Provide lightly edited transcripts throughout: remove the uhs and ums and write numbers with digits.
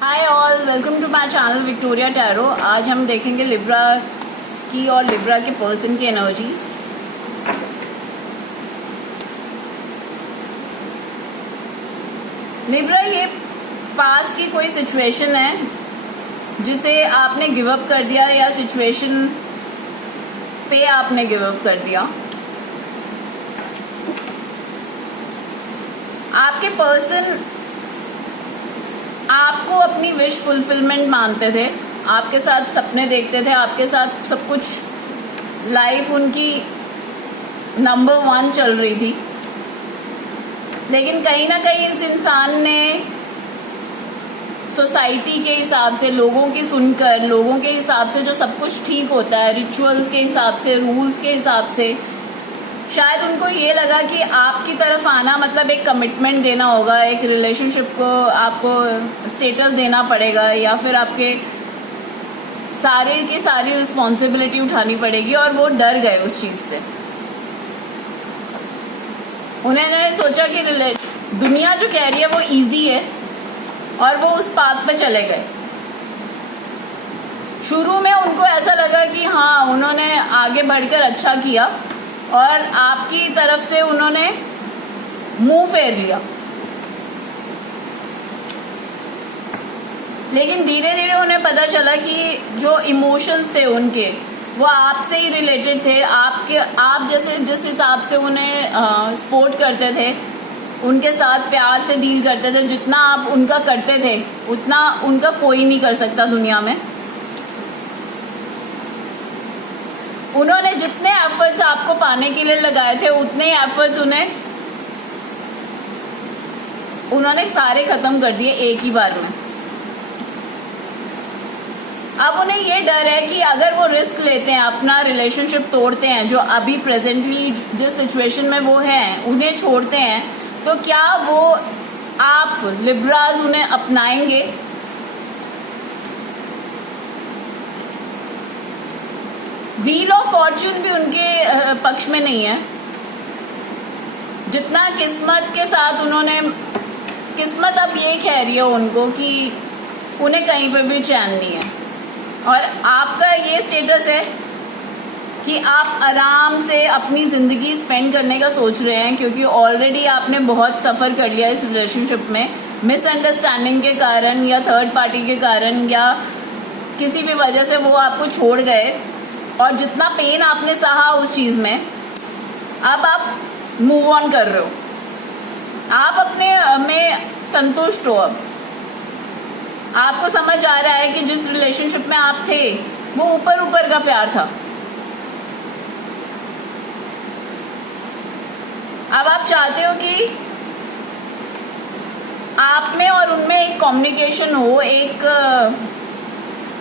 Hi all, welcome to my channel Victoria tarot. आज हम देखेंगे लिब्रा की और लिब्रा के पर्सन की एनर्जीज। लिब्रा, ये पास की कोई सिचुएशन है जिसे आपने गिव अप कर दिया या सिचुएशन पे आपने गिव अप कर दिया। आपके पर्सन आपको अपनी विश फुलफिलमेंट मानते थे, आपके साथ सपने देखते थे, आपके साथ सब कुछ, लाइफ उनकी नंबर 1 चल रही थी। लेकिन कहीं ना कहीं इस इंसान ने सोसाइटी के हिसाब से, लोगों की सुनकर, लोगों के हिसाब से जो सब कुछ ठीक होता है, रिचुअल्स के हिसाब से, रूल्स के हिसाब से, शायद उनको ये लगा कि आपकी तरफ आना मतलब एक कमिटमेंट देना होगा, एक रिलेशनशिप को आपको स्टेटस देना पड़ेगा, या फिर आपके सारे की सारी रिस्पॉन्सिबिलिटी उठानी पड़ेगी। और वो डर गए उस चीज से। उन्होंने सोचा कि दुनिया जो कह रही है वो इजी है, और वो उस पाथ पे चले गए। शुरू में उनको ऐसा लगा कि हाँ, उन्होंने आगे बढ़कर अच्छा किया और आपकी तरफ से उन्होंने मुंह फेर लिया। लेकिन धीरे धीरे उन्हें पता चला कि जो इमोशंस थे उनके, वो आपसे ही रिलेटेड थे। आप जैसे जिस हिसाब से उन्हें सपोर्ट करते थे, उनके साथ प्यार से डील करते थे, जितना आप उनका करते थे उतना उनका कोई नहीं कर सकता दुनिया में। उन्होंने जितने एफर्ट्स आपको पाने के लिए लगाए थे, उतने एफर्ट्स उन्होंने सारे खत्म कर दिए एक ही बार में। अब उन्हें ये डर है कि अगर वो रिस्क लेते हैं, अपना रिलेशनशिप तोड़ते हैं, जो अभी प्रेजेंटली जिस सिचुएशन में वो हैं उन्हें छोड़ते हैं, तो क्या वो आप लिब्राज उन्हें अपनाएंगे? व्हील ऑफ फॉर्च्यून भी उनके पक्ष में नहीं है। जितना किस्मत के साथ उन्होंने, किस्मत अब ये कह रही है उनको कि उन्हें कहीं पर भी चैन नहीं है। और आपका ये स्टेटस है कि आप आराम से अपनी जिंदगी स्पेंड करने का सोच रहे हैं, क्योंकि ऑलरेडी आपने बहुत सफर कर लिया इस रिलेशनशिप में, मिसअंडरस्टैंडिंग के कारण या थर्ड पार्टी के कारण या किसी भी वजह से वो आपको छोड़ गए। और जितना पेन आपने सहा उस चीज में, अब आप मूव ऑन कर रहे हो, आप अपने में संतुष्ट हो। अब आपको समझ आ रहा है कि जिस रिलेशनशिप में आप थे वो ऊपर ऊपर का प्यार था। अब आप चाहते हो कि आप में और उनमें एक कम्युनिकेशन हो, एक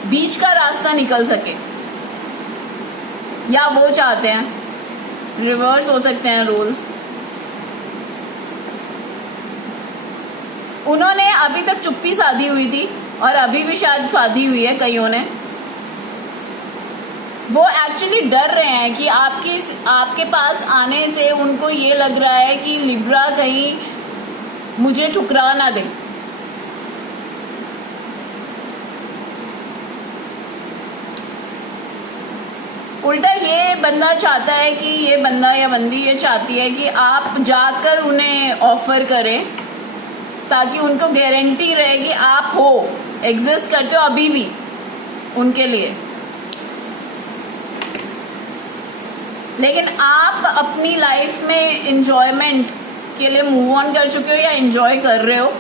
बीच का रास्ता निकल सके। या वो चाहते हैं, रिवर्स हो सकते हैं रोल्स। उन्होंने अभी तक चुप्पी साधी हुई थी और अभी भी शायद साधी हुई है कईयों ने। वो एक्चुअली डर रहे हैं कि आपके पास आने से उनको ये लग रहा है कि लिब्रा कहीं मुझे ठुकरा ना दे। उल्टा ये बंदा चाहता है कि ये बंदा या बंदी ये चाहती है कि आप जाकर उन्हें ऑफर करें, ताकि उनको गारंटी रहे कि आप हो, एग्जिस्ट करते हो अभी भी उनके लिए। लेकिन आप अपनी लाइफ में एंजॉयमेंट के लिए मूव ऑन कर चुके हो या एंजॉय कर रहे हो।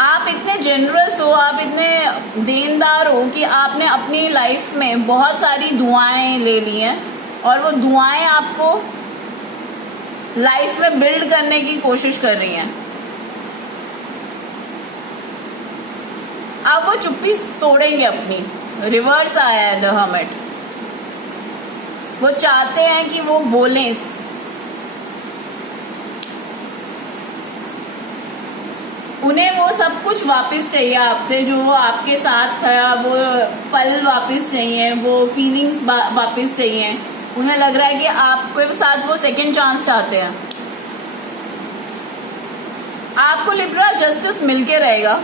आप इतने जेनरस हो, आप इतने देनदार हो कि आपने अपनी लाइफ में बहुत सारी दुआएं ले ली हैं, और वो दुआएं आपको लाइफ में बिल्ड करने की कोशिश कर रही हैं। अब वो चुप्पी तोड़ेंगे अपनी। रिवर्स आया है द हर्मिट। वो चाहते हैं कि वो बोलें। उन्हें वो सब कुछ वापस चाहिए आपसे, जो आपके साथ था, वो पल वापस चाहिए, वो फीलिंग्स वापस चाहिए। उन्हें लग रहा है कि आपके साथ वो सेकंड चांस चाहते हैं। आपको लिब्रा जस्टिस मिलके रहेगा।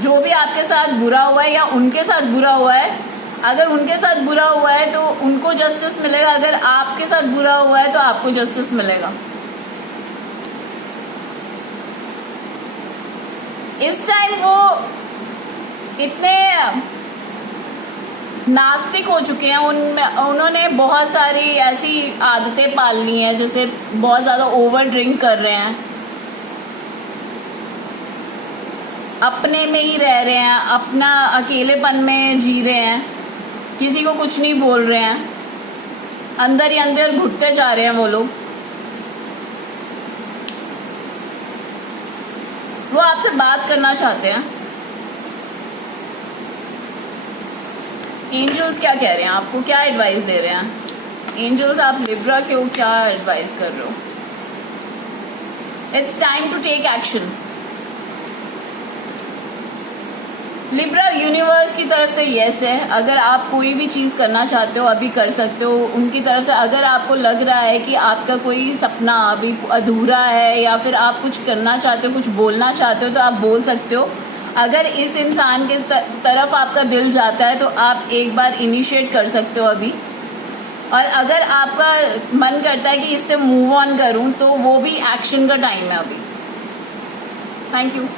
जो भी आपके साथ बुरा हुआ है या उनके साथ बुरा हुआ है, अगर उनके साथ बुरा हुआ है तो उनको जस्टिस मिलेगा, अगर आपके साथ बुरा हुआ है तो आपको जस्टिस मिलेगा। इस टाइम वो इतने नास्तिक हो चुके हैं, उन्होंने बहुत सारी ऐसी आदतें पाल ली हैं, जैसे बहुत ज्यादा ओवर ड्रिंक कर रहे हैं, अपने में ही रह रहे हैं, अपना अकेलेपन में जी रहे हैं, किसी को कुछ नहीं बोल रहे हैं, अंदर ही अंदर घुटते जा रहे हैं वो लोग। वो आपसे बात करना चाहते हैं। एंजल्स क्या कह रहे हैं, आपको क्या एडवाइस दे रहे हैं एंजल्स? आप लिब्रा को क्या एडवाइस कर रहे हो? It's time to take action. Libra universe की तरफ से यस है, अगर आप कोई भी चीज करना चाहते हो अभी कर सकते हो उनकी तरफ से। अगर आपको लग रहा है कि आपका कोई सपना अभी अधूरा है या फिर आप कुछ करना चाहते हो, कुछ बोलना चाहते हो, तो आप बोल सकते हो। अगर इस इंसान के तरफ आपका दिल जाता है तो आप एक बार इनिशिएट कर सकते हो अभी। और अगर आपका मन करता है कि इससे मूव ऑन करूं तो वो भी एक्शन का टाइम है अभी। Thank you.